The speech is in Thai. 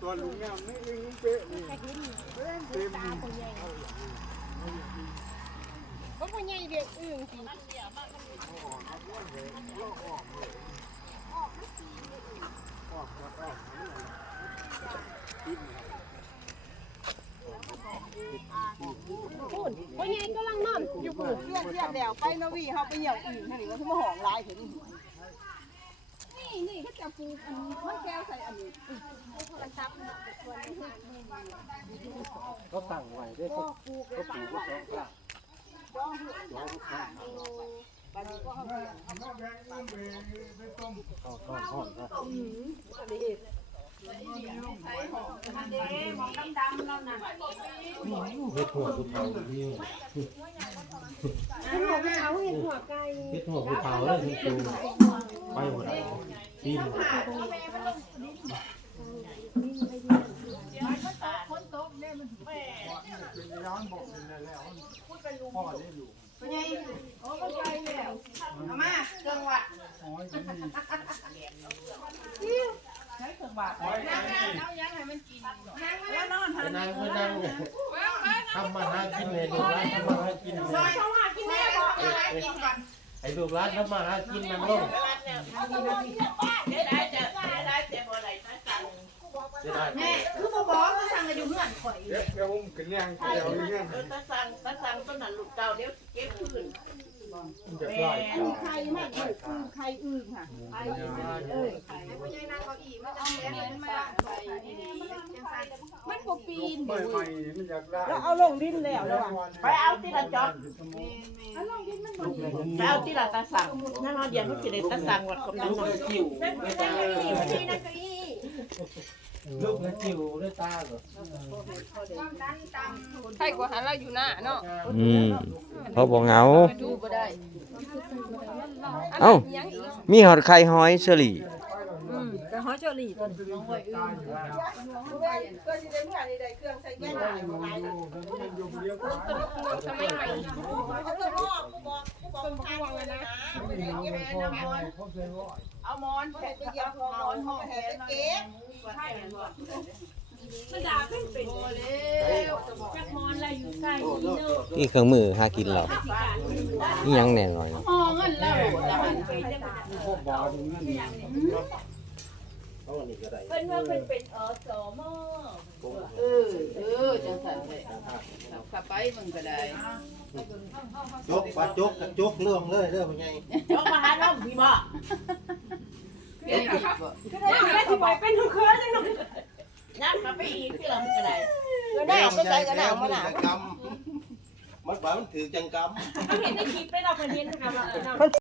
ตัวลุงเนี่ยไม่อึ้งเป๊ะนี่เต็มก็พ่อใหญ่เด็กอื่นสิพูดพ่อใหญ่กำลังนอนอยู่พูดเพื่อนเพื่อนแล้วไปนวีเฮาไปเหี่ยวอื่นนี่ว่าที่มาหองลายเห็นนี่นี่เขาจะปูอันมันแก้วใส่อันนี้ ก็ตั้งไว้ได้ก็ก็ปูก็สองกลางบัดนี้ก็เอาไปก็ก็ห่อนก็เฮ็ดหัวภูเขานี่หัวเขาเห็นหัวไก่เฮ็ดหัวภูเขาแล้วถึงตูไปหมดแล้วปีนเป็น ย้อนบอกเป็นแล้วพ่อได้อยู่เอามาเครื่องวัดอ๋อจะมีใช้เครื่องวัดอ๋อจะมีแล้วนอนไปนั่งไปนั่งทำมาหากินเลยลูกร้านทำมาหากินเลยเขาว่ากินแม่บอกไอ้ลูกร้านทำมาหากินมันลงจะได้แม่คือบ่บอกก็สั่ งอยู่เฮือนข่อยเดี๋ยวเดี๋ยวผมขึ้นย่างเดี๋ยวเงี้ยตาสั่งตาสั่งต้นนั้นลูกเก่าเดี๋ยวเก็บคืนจะปล่อยอันนี้ไข่มากอยู่อึ่งไข่อึ่งค่ะไข่อึ่งเอ้ยไข่ผู้ใหญ่นางเก้าอี้มันจะแม่นมาไข่มันบ่ปีนใหม่ใหม่มันอยากได้แล้วเอาลงดินแล้วแล้วไปเอาที่ละจอดเอาลงดินมันบ่ลูกเลยไปเอาที่ละตาสั่งนั่นเราเดี๋ยวมันจะได้ตาสั่งวัดกับนั่นลูกน่ะเลยจิ๋วนั่นก็ได้อีกทีนั่นก็อี ลูกเลยจิ๋วด้วยตาเหรอใครกว่าหันเราอยู่หน้าเนาะอืมเขาบอกเหงาดูบ่ได้เอ้า ยังอีกมีหอดไข่หอยเฉลี่แต่ฮอเจอรี่ตัวก็สิได้เมื่อนี่ได้เครื่องใส่แก้วหลายหลายอยู่เดียวกันตัวสมัยใหม่เขาจะบอกบอกบอกเป็นพวงเลยนะเอามอนแผ่นไปเหยียบมอนห่อแผ่นเก๊ก มันด่าขึ้นเป็นจักมอนอะไรอยู่ใกล้นี่เครื่องมือหากินเรานี่ยังแน่นอนอ๋อเงินแล้วแล้วมันพวกบาตรงนั้นเอาอันเพิ่นว่าเพิ่นเป็นอสมเออ เออจังซั่นแหละขับไปมึงก็ได้จกปลาจกกับจกเรื่องเลยเรื่องมันไง ยกมาหาน้องพี่บ่ เดี๋ยวบ่แล้วที่ไปเป็นทุกคนจังยักเข้าไปอีกที่ละมันก็ได้ก็ได้ไปใส่กระหน่ำมาหนากำมันบ้ามันถือจังกำเห็นในคลิปไปเราเพิ่นเห็นกับเรา